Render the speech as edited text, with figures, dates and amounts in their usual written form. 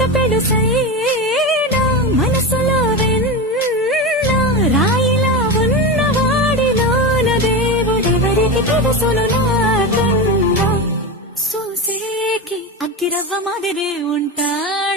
ఎంత పెడుసైనా మనసులో వెన్న రాయిలా ఉన్నవాడిలోన దేవుడెవరికి తెలుసును నాకన్నా చూసేకి అగ్గిరవ్వ మాదిరే ఉంటాడు